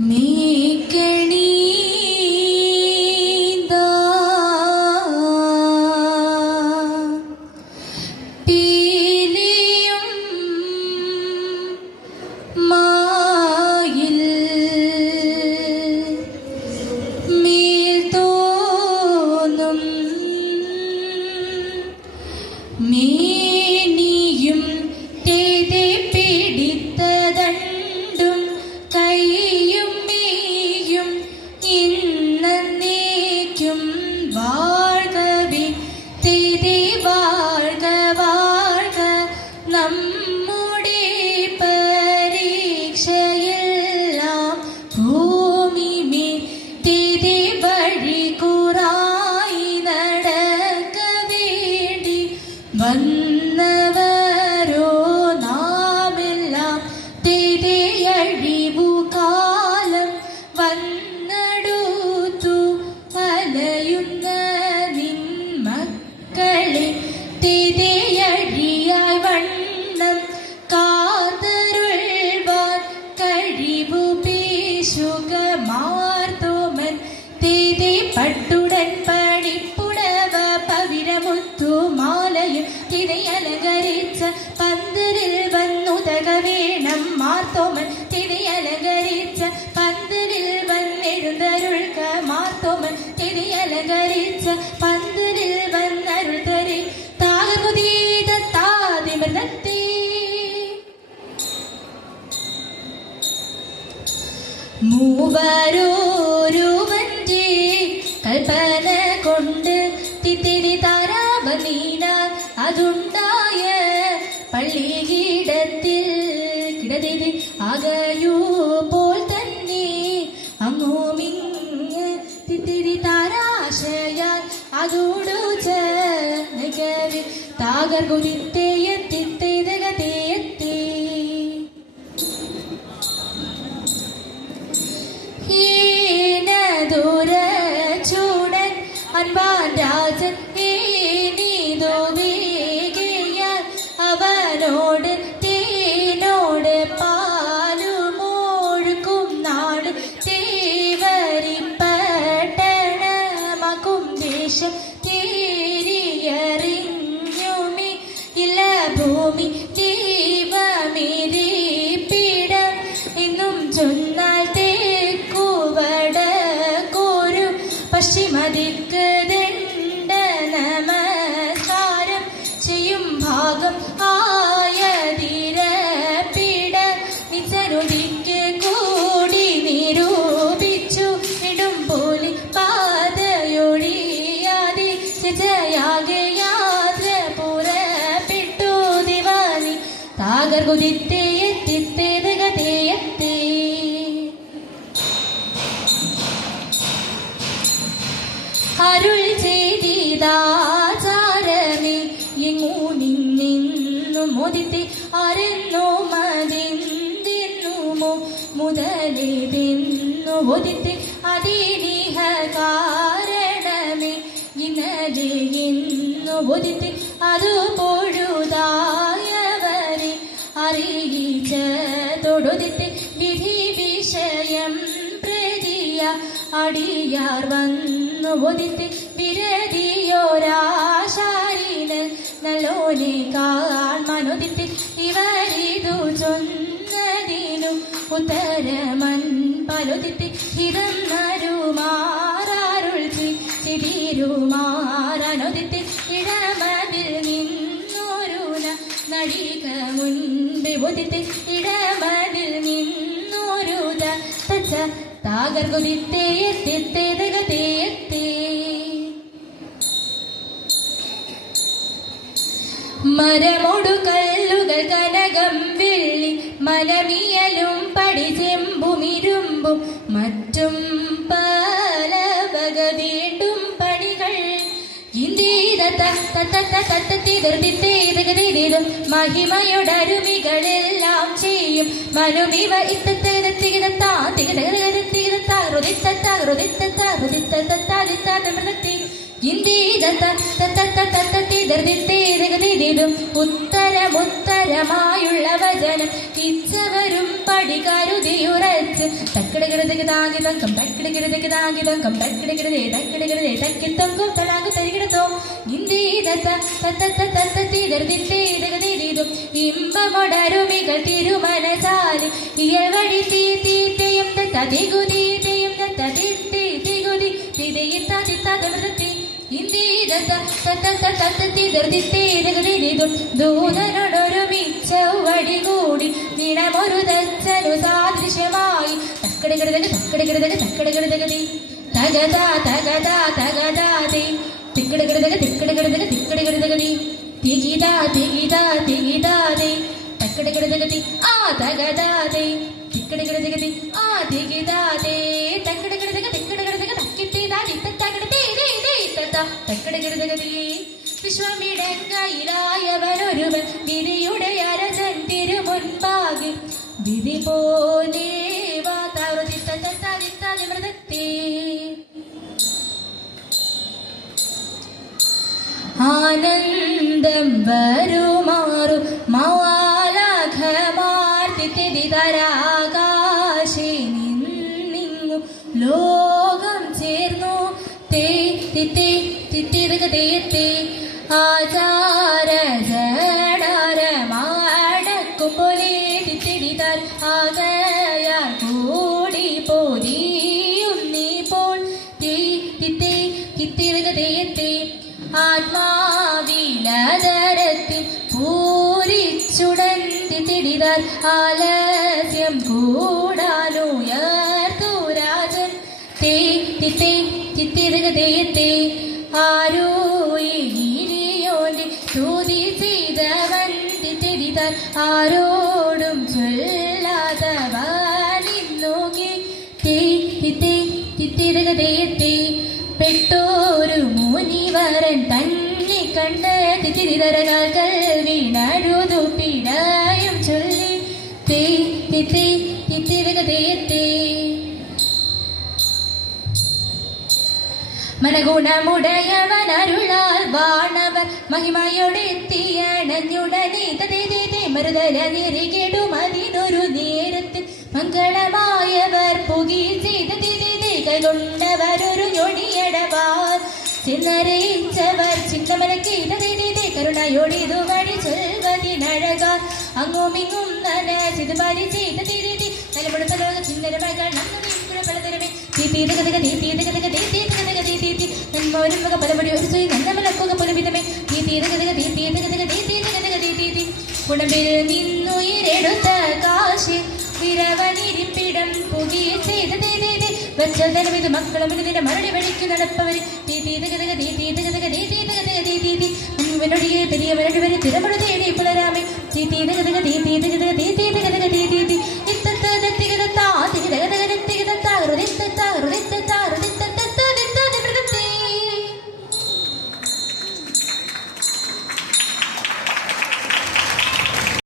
Me. പന്തലിൽ വന്നരുൾ തരി താകുതീത താതിമൃതത്തേ കൽപ്പന കൊണ്ട് തിത്തിരി താരാവനീന അതുണ്ടായ ചേർന്ന് താകർ കുതിത്തേയത്തിത്തേതകതേയത്തേ ഭാഗം ആയതിരപ്പിട നിച്ചരുതിക്ക് ദിവാനി താകർ കുതിത്തേ എത്തിത്തേതകതേയത്തേ മോദിത്തെ അരന്നോ മതിന്തിന്നുമോ? മുതലേതെന്നു ഒതിത്തെ അതിനിഹ കാരണമേ. ഇന്നലെ എന്നു ഒതിത്തെ അത് പൊഴുതായവരെ അറിയിച്ച തൊടുതിത്തെ വിധി വിഷയം പ്രതിയ അടിയാർ വന്നു ഒതിത്തെ വിരതിയോരാശാരീനൽ നല്ലോനെ കാൺമനൊതിത്തെ ഇവരിതു ചൊന്നതിനും ഉത്തരമൻ പലോദിത്തിൽ ഹിതം ചിരിരുമാറനോദിത്തിൽ ഇടമതിൽ നിന്നോരുന നടിക മുൻപ് ഒതിത്തെ ഇടമതിൽ നിന്നോരുത തച്ച താകർ കുതിത്തേ എത്തിത്തേതകതേയത്തേ മരമൊടു കല്ലുകൾ കനകം വെള്ളി മലമിയലും പടിചെമ്പുമിരുമ്പും മറ്റും പല വക വീണ്ടും പണികൾ മഹിമയുടരുമികളെല്ലാം ചെയ്യും മനുമിവ ഇത്തത്തികത്താ തികതകത്തികത്താ റുദിത്തത്താ റുദിത്തത്താ റുദിത്തത്താ രിത്താ മൃഗത്തി ഇന്ത്യതീ തിതിരിതും ഉത്തരമുത്തരമായുള്ള വചനം. ഇച്ചവരും പടികരുതിയുറച്ച് തക്കിടകിടതക്ക് താങ്ങി തങ്കം തക്കിടകിടതക്ക് താങ്ങി തങ്കം തക്കിടകിടതേ തക്കിടകിടതേ തക്കി തങ്കം തലാങ്ക് തരികിടത്തോ ഇമ്പമൊടരുമികൾ തിരുമനസാൽ. ഇയവഴി തീ തീറ്റയും തീയും തീ തിതർതിട്ടേതകതിരിതും ദൂതനോടൊരുമിച്ച വടി കൂടി നിണമൊരു തച്ചനു സാദൃശ്യമായി. തക്കടകിടതക തക്കടകിടതക തക്കടകിടതകതി തകതാ തകതാ തകതാതെ. തിക്കടകിടതക തിക്കടകിടതക തിക്കടകിടതകതി തികിതാ തികിതാ തികിതാതെ. തക്കടകിടതകതി ആ തകതാതെ. തിക്കടകിടതകതി ആ തികിതാതെ. വിശ്വമിടങ്ങയിലായവനൊരുവൻ വിധിയുടെ അരജൻ തിരുമുൻപാകി. വിധി പോലെ ആനന്ദം വരുമാറു മാലാഘമാർത്തിതരാകാശേ നിന്നിങ്ങു. ലോകം ചേർന്നു. തേ തിത്തേ തിത്തിരകതേത്തെ ആചാര ജടാരമാടക്കും പോലെ തിത്തിരിതാൽ ആകയാൽ കൂടി പോരിയും നീ പോൾ തീ തിത്തേ ആത്മാവിലതരത്തിൽ പൂരിച്ചുടന്തി തിടിതാൽ ആലസ്യം കൂടാനുയർത്തു രാജൻ. തേ തിത്തേ ചിത്തിരകതേത്തെ ചിത്തിരകതേത്തെ പെട്ടോരു മുനിവരൻ തന്നെ കണ്ടത് തിരിതരകൾ വീണഴുതു പിടായും ചൊല്ലി. തീ തിത്തേ തിത്തിരകതേത്തെ മനഗുണമുടയവനരുളാൽ വാണവർ മഹിമയോടെ എത്തിയണഞ്ഞുടനെ തതേ അതിനൊരു നേരത്തിൽ മംഗളമായവർ പുകി ചെയ്ത കൈകൊണ്ടവരൊരു ഞൊടിയടവാർ. ചിന്നറിയിച്ചവർ ചിന്തമലക്കേതേ കരുണയോടിതു വഴി ചൊൽവതിനഴകാർ. അങ്ങുമിങ്ങും നന പരി ചെയ്ത തീരതി തലമുടത്തലോക ചിന്തരമകൾ നമ്മുടെ പലതരമേ തീതീതകതക തീതീതകതക തീതീതകതക തീതീതി പലപടി ഒരു ചെയ്ത വെച്ചതനവിത് മക്കളും ഇതിന്റെ മറുപടി വഴിക്ക് നടപ്പവർ തീ തീ തീ തീതീതി നന്മനൊടിയെ പെരിയവരുടെ വരെ തിരമുട തേടി പുലരാമേ തീ തീതീതകതക തീ. തീതീതി